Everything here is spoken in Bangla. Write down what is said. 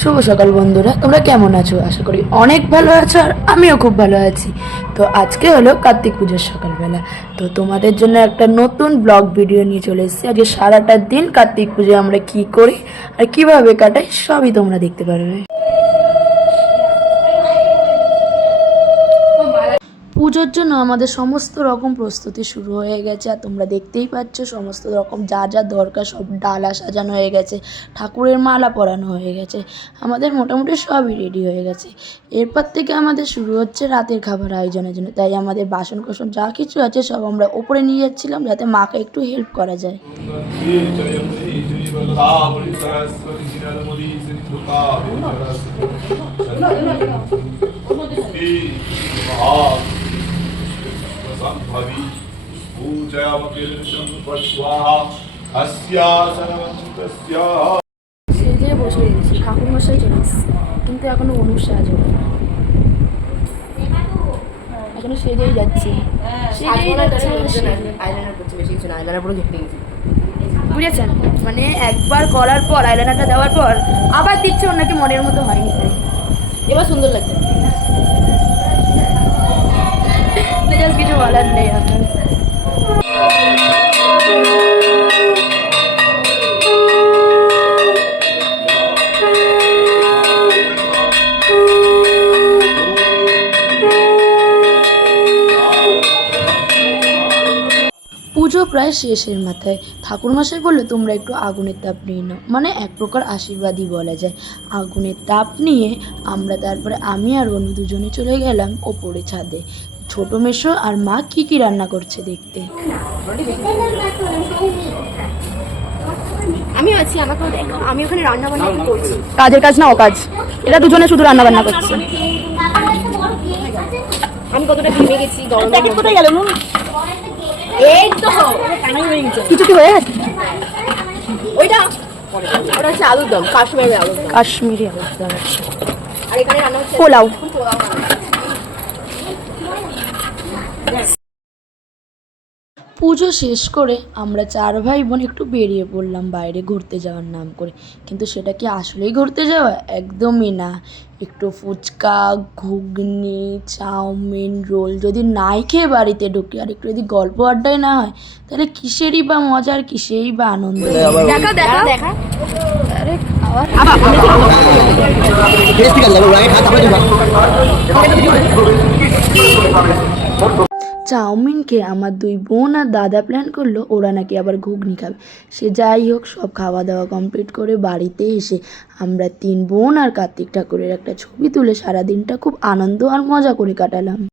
শুভ সকাল বন্ধুরা, তোমরা কেমন আছো? আশা করি অনেক ভালো আছো, আর আমিও খুব ভালো আছি। তো আজকে হলো কার্তিক পুজোর সকালবেলা। তো তোমাদের জন্য একটা নতুন ব্লগ ভিডিও নিয়ে চলে এসেছি। আজকে সারাটা দিন কার্তিক পুজোয় আমরা কি করি আর কিভাবে কাটাই সবই তোমরা দেখতে পারবে। পুজোর জন্য আমাদের সমস্ত রকম প্রস্তুতি শুরু হয়ে গেছে, আর তোমরা দেখতেই পাচ্ছ সমস্ত রকম যা যা দরকার সব ডালা সাজানো হয়ে গেছে, ঠাকুরের মালা পরানো হয়ে গেছে, আমাদের মোটামুটি সবই রেডি হয়ে গেছে। এরপর থেকে আমাদের শুরু হচ্ছে রাতের খাবার আয়োজনের জন্য। তাই আমাদের বাসন কোসন যা কিছু আছে সব আমরা ওপরে নিয়ে যাচ্ছিলাম, যাতে মাকে একটু হেল্প করা যায়। সেজে বসে গেছি, ঠাকুর মশাই চলে এসেছে, কিন্তু এখনো অনুষ্ঠান হয়নি। এখনো সেজেই যাচ্ছি, বুঝেছেন? মানে একবার করার পর আইলাইনারটা দেওয়ার পর আবার দিচ্ছে, ওর নাকি মনের মতো হয়নি, তাই এবার সুন্দর লাগছে। কিছু বলার নেই আপনার। পুজো প্রায় শেষের মাথায়। ঠাকুরমশাই বললো তোমরা একটু আগুনের তাপ নিয়ে নাও, মানে এক প্রকার আশীর্বাদই বলা যায়। আগুনের তাপ নিয়ে আমরা তারপরে আমি আর অনু দুজনে চলে গেলাম ওপরে ছাদে, ছোট মেশো আর মা কি কি রান্না করছে দেখতে। আমি আছি, আমাকেও দেখো, আমি ওখানে রান্না বান্না করছি। কাজের কাজ না অকাজ, এরা দুজনে শুধু রান্না বান্না করছে। আমি কতটা ঘেমে গেছি গরমে। কোথায় গেল? এই তো কিছু কি হয়ে গেছে? ওটা হচ্ছে আলুর দম, কাশ্মীরি আলুর দম। কাশ্মীরি আলুর দম। আর এখানে রান্না হচ্ছে পোলাও। পুজো শেষ করে আমরা চার ভাই বোন একটু বেরিয়ে পড়লাম বাইরে ঘুরতে যাওয়ার নাম করে। কিন্তু সেটা কি আসলেই ঘুরতে যাওয়া? একদমই না। একটু ফুচকা, ঘুগনি, চাউমিন, রোল যদি নাই খেয়ে বাড়িতে ঢুকি, আর একটু যদি গল্প আড্ডায় না হয়, তাহলে কিসেরই বা মজা আর কিসেরই বা আনন্দ। দেখা দেখা দেখা। আরে খাওয়ার চাউমিন খেয়ে আমার দুই বোন আর দাদা প্ল্যান করলো ওরা নাকি আবার ঘুগনি খাবে। সে যাই হোক, সব খাওয়া দাওয়া কমপ্লিট করে বাড়িতে এসে আমরা তিন বোন আর কার্তিক ঠাকুরের একটা ছবি তুলে সারাদিনটা খুব আনন্দ আর মজা করে কাটালাম।